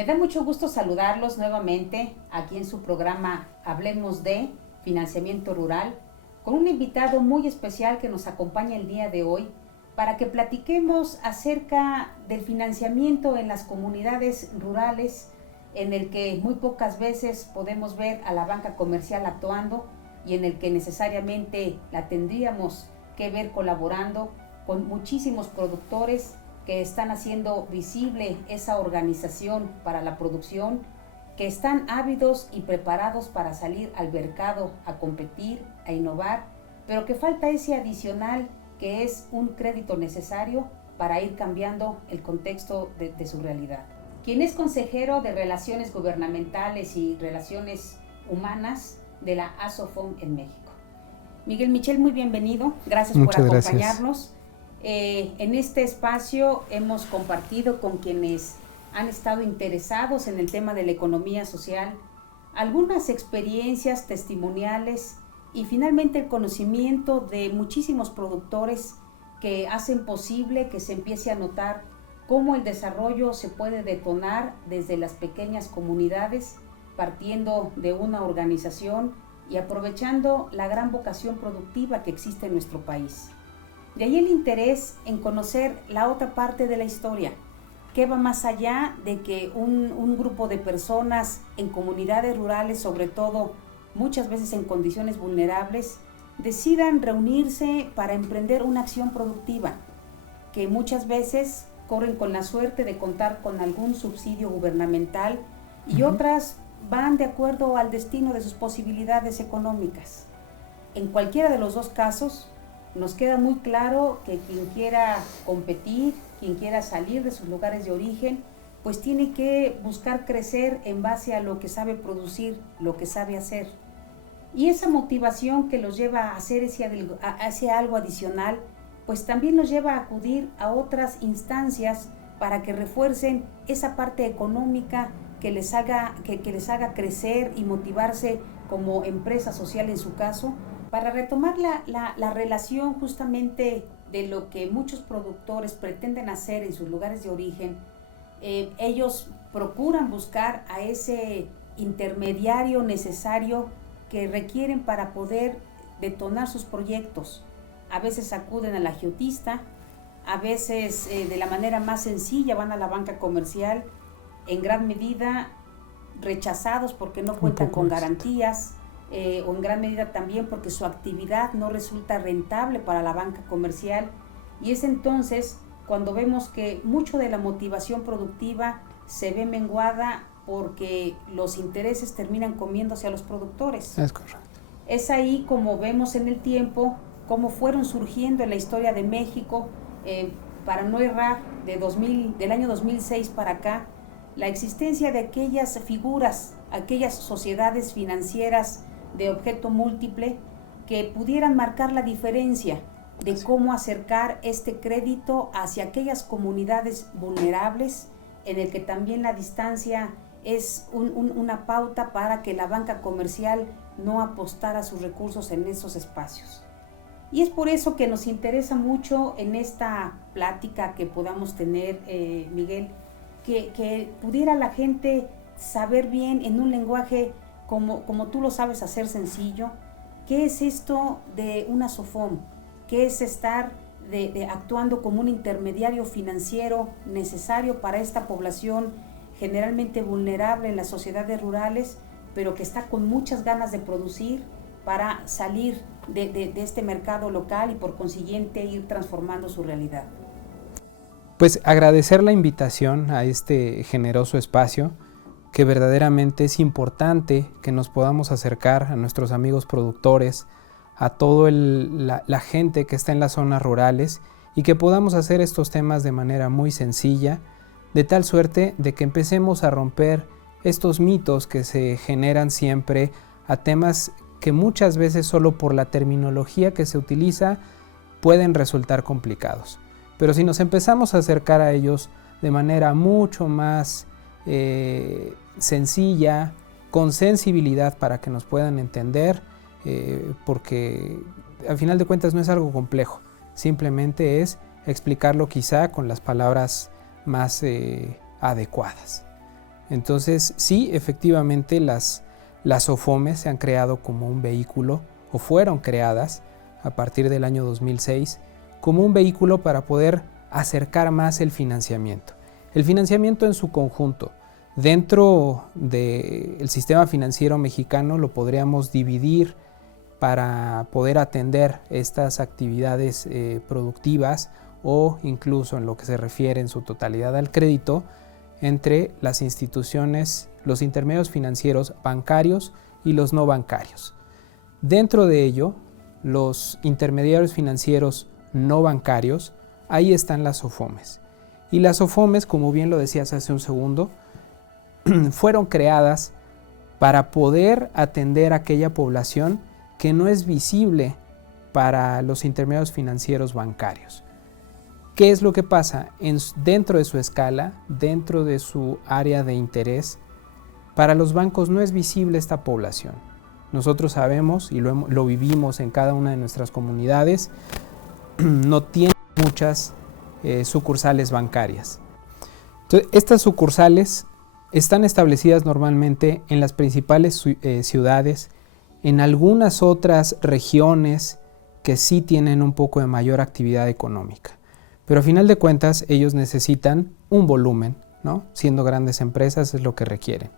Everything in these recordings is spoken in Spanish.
Me da mucho gusto saludarlos nuevamente aquí en su programa Hablemos de Financiamiento Rural, con un invitado muy especial que nos acompaña el día de hoy para que platiquemos acerca del financiamiento en las comunidades rurales, en el que muy pocas veces podemos ver a la banca comercial actuando y en el que necesariamente la tendríamos que ver colaborando con muchísimos productores que están haciendo visible esa organización para la producción, que están ávidos y preparados para salir al mercado a competir, a innovar, pero que falta ese adicional que es un crédito necesario para ir cambiando el contexto de su realidad. Quien es consejero de Relaciones Gubernamentales y Relaciones Humanas de la ASOFOM en México. Miguel Michel, muy bienvenido, gracias por acompañarnos. En este espacio hemos compartido con quienes han estado interesados en el tema de la economía social algunas experiencias testimoniales y finalmente el conocimiento de muchísimos productores que hacen posible que se empiece a notar cómo el desarrollo se puede detonar desde las pequeñas comunidades, partiendo de una organización y aprovechando la gran vocación productiva que existe en nuestro país. De ahí el interés en conocer la otra parte de la historia, que va más allá de que un grupo de personas en comunidades rurales, sobre todo muchas veces en condiciones vulnerables, decidan reunirse para emprender una acción productiva, que muchas veces corren con la suerte de contar con algún subsidio gubernamental y otras van de acuerdo al destino de sus posibilidades económicas. En cualquiera de los dos casos, nos queda muy claro que quien quiera competir, quien quiera salir de sus lugares de origen, pues tiene que buscar crecer en base a lo que sabe producir, lo que sabe hacer. Y esa motivación que los lleva a hacer ese algo adicional, pues también los lleva a acudir a otras instancias para que refuercen esa parte económica que les haga crecer y motivarse como empresa social en su caso, para retomar la relación justamente de lo que muchos productores pretenden hacer en sus lugares de origen. Ellos procuran buscar a ese intermediario necesario que requieren para poder detonar sus proyectos. A veces acuden al agiotista, a veces de la manera más sencilla van a la banca comercial, en gran medida rechazados porque no cuentan con garantías, o en gran medida también porque su actividad no resulta rentable para la banca comercial, y es entonces cuando vemos que mucho de la motivación productiva se ve menguada porque los intereses terminan comiéndose a los productores. Es correcto. Es ahí como vemos en el tiempo cómo fueron surgiendo en la historia de México, para no errar, del año 2006 para acá, la existencia de aquellas figuras, aquellas sociedades financieras de objeto múltiple que pudieran marcar la diferencia de cómo acercar este crédito hacia aquellas comunidades vulnerables, en el que también la distancia es una pauta para que la banca comercial no apostara sus recursos en esos espacios. Y es por eso que nos interesa mucho en esta plática que podamos tener, Miguel, que pudiera la gente saber bien en un lenguaje como tú lo sabes hacer sencillo, qué es esto de una ASOFOM, qué es estar actuando como un intermediario financiero necesario para esta población generalmente vulnerable en las sociedades rurales, pero que está con muchas ganas de producir para salir de este mercado local y por consiguiente ir transformando su realidad. Pues agradecer la invitación a este generoso espacio, que verdaderamente es importante que nos podamos acercar a nuestros amigos productores, a toda la gente que está en las zonas rurales, y que podamos hacer estos temas de manera muy sencilla, de tal suerte de que empecemos a romper estos mitos que se generan siempre a temas que muchas veces solo por la terminología que se utiliza pueden resultar complicados. Pero si nos empezamos a acercar a ellos de manera mucho más sencilla, con sensibilidad para que nos puedan entender, porque al final de cuentas no es algo complejo, simplemente es explicarlo quizá con las palabras más adecuadas. Entonces, sí, efectivamente las SOFOMES se han creado como un vehículo, o fueron creadas a partir del año 2006, como un vehículo para poder acercar más el financiamiento. El financiamiento en su conjunto. Dentro del sistema financiero mexicano lo podríamos dividir para poder atender estas actividades productivas o incluso en lo que se refiere en su totalidad al crédito entre las instituciones, los intermediarios financieros bancarios y los no bancarios. Dentro de ello, los intermediarios financieros no bancarios, ahí están las SOFOMES. Y las SOFOMES, como bien lo decías hace un segundo, fueron creadas para poder atender a aquella población que no es visible para los intermediarios financieros bancarios. ¿Qué es lo que pasa? Dentro de su escala, dentro de su área de interés, para los bancos no es visible esta población. Nosotros sabemos y lo vivimos en cada una de nuestras comunidades, no tienen muchas sucursales bancarias. Entonces, estas sucursales están establecidas normalmente en las principales ciudades, en algunas otras regiones que sí tienen un poco de mayor actividad económica. Pero a final de cuentas ellos necesitan un volumen, ¿no? Siendo grandes empresas es lo que requieren.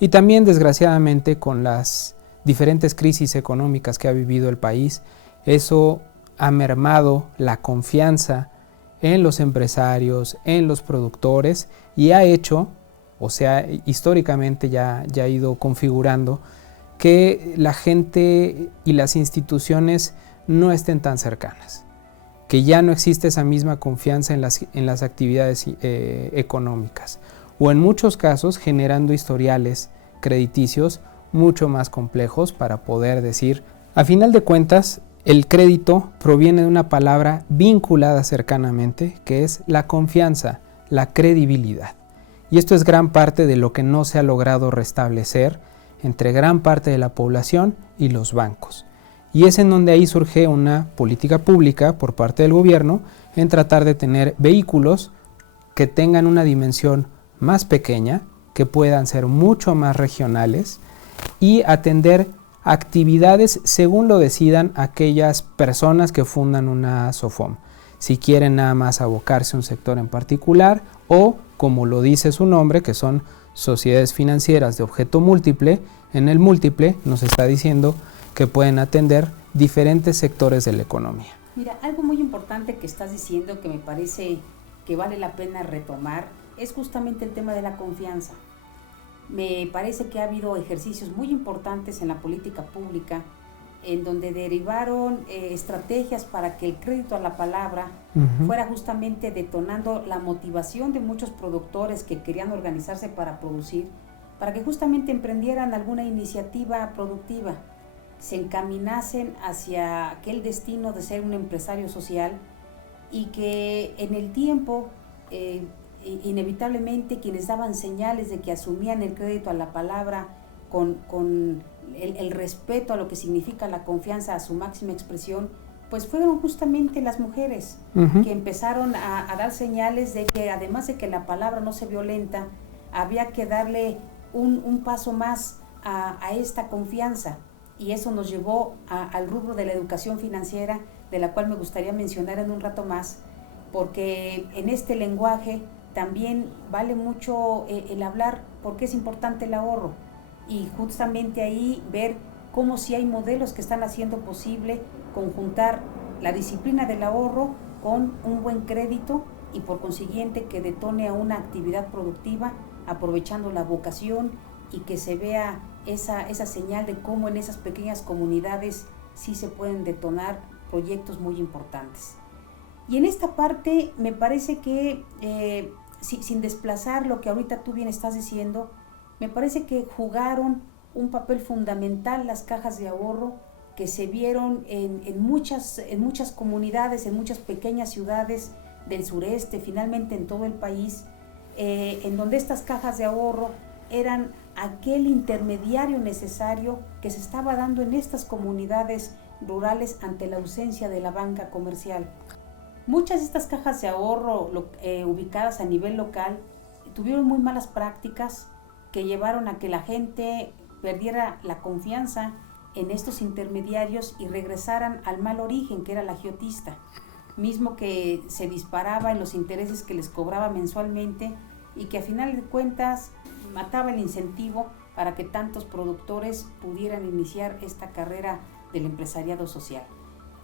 Y también desgraciadamente con las diferentes crisis económicas que ha vivido el país, eso ha mermado la confianza en los empresarios, en los productores y ha hecho, o sea, históricamente ya ha ido configurando que la gente y las instituciones no estén tan cercanas, que ya no existe esa misma confianza en las actividades económicas, o en muchos casos generando historiales crediticios mucho más complejos para poder decir, a final de cuentas, el crédito proviene de una palabra vinculada cercanamente, que es la confianza, la credibilidad. Y esto es gran parte de lo que no se ha logrado restablecer entre gran parte de la población y los bancos. Y es en donde ahí surge una política pública por parte del gobierno en tratar de tener vehículos que tengan una dimensión más pequeña, que puedan ser mucho más regionales y atender actividades según lo decidan aquellas personas que fundan una SOFOM. Si quieren nada más abocarse a un sector en particular o, como lo dice su nombre, que son sociedades financieras de objeto múltiple, en el múltiple nos está diciendo que pueden atender diferentes sectores de la economía. Mira, algo muy importante que estás diciendo que me parece que vale la pena retomar es justamente el tema de la confianza. Me parece que ha habido ejercicios muy importantes en la política pública en donde derivaron estrategias para que el crédito a la palabra fuera justamente detonando la motivación de muchos productores que querían organizarse para producir, para que justamente emprendieran alguna iniciativa productiva, se encaminasen hacia aquel destino de ser un empresario social y que en el tiempo inevitablemente quienes daban señales de que asumían el crédito a la palabra con el respeto a lo que significa la confianza a su máxima expresión, pues fueron justamente las mujeres que empezaron a dar señales de que además de que la palabra no se violenta, había que darle un paso más a esta confianza, y eso nos llevó al rubro de la educación financiera, de la cual me gustaría mencionar en un rato más, porque en este lenguaje también vale mucho el hablar porque es importante el ahorro, y justamente ahí ver cómo si hay modelos que están haciendo posible conjuntar la disciplina del ahorro con un buen crédito y por consiguiente que detone a una actividad productiva aprovechando la vocación y que se vea esa señal de cómo en esas pequeñas comunidades sí se pueden detonar proyectos muy importantes. Y en esta parte me parece que sin desplazar lo que ahorita tú bien estás diciendo, me parece que jugaron un papel fundamental las cajas de ahorro que se vieron en muchas comunidades, en muchas pequeñas ciudades del sureste, finalmente en todo el país, en donde estas cajas de ahorro eran aquel intermediario necesario que se estaba dando en estas comunidades rurales ante la ausencia de la banca comercial. Muchas de estas cajas de ahorro ubicadas a nivel local tuvieron muy malas prácticas, que llevaron a que la gente perdiera la confianza en estos intermediarios y regresaran al mal origen, que era el agiotista, mismo que se disparaba en los intereses que les cobraba mensualmente y que a final de cuentas mataba el incentivo para que tantos productores pudieran iniciar esta carrera del empresariado social.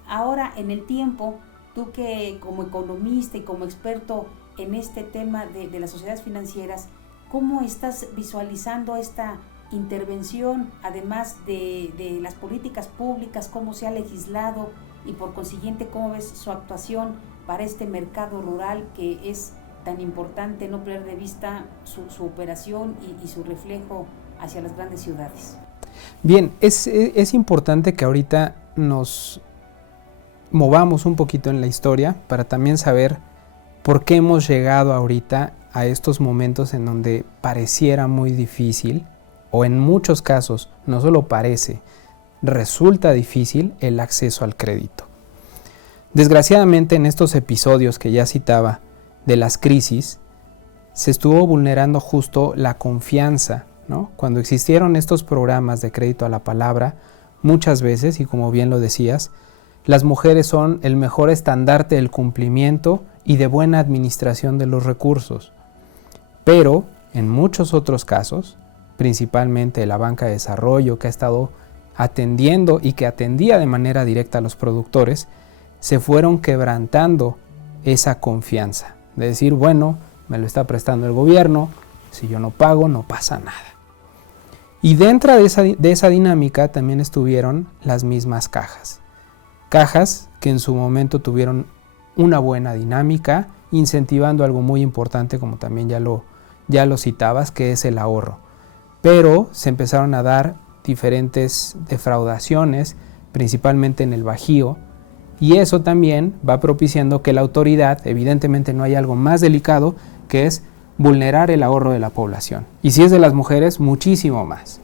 Ahora, en el tiempo, tú que como economista y como experto en este tema de las sociedades financieras, ¿cómo estás visualizando esta intervención, además de las políticas públicas, cómo se ha legislado y por consiguiente cómo ves su actuación para este mercado rural que es tan importante no perder de vista su operación y su reflejo hacia las grandes ciudades? Bien, es importante que ahorita nos movamos un poquito en la historia para también saber por qué hemos llegado ahorita a estos momentos en donde pareciera muy difícil, o en muchos casos no solo parece, resulta difícil el acceso al crédito. Desgraciadamente, en estos episodios que ya citaba de las crisis, se estuvo vulnerando justo la confianza, ¿no? Cuando existieron estos programas de crédito a la palabra, muchas veces, y como bien lo decías, las mujeres son el mejor estandarte del cumplimiento y de buena administración de los recursos. Pero en muchos otros casos, principalmente la banca de desarrollo que ha estado atendiendo y que atendía de manera directa a los productores, se fueron quebrantando esa confianza. De decir, bueno, me lo está prestando el gobierno, si yo no pago, no pasa nada. Y dentro de esa dinámica también estuvieron las mismas cajas. Cajas que en su momento tuvieron una buena dinámica, incentivando algo muy importante, como también ya lo citabas, que es el ahorro. Pero se empezaron a dar diferentes defraudaciones, principalmente en el Bajío, y eso también va propiciando que la autoridad, evidentemente no hay algo más delicado, que es vulnerar el ahorro de la población. Y si es de las mujeres, muchísimo más.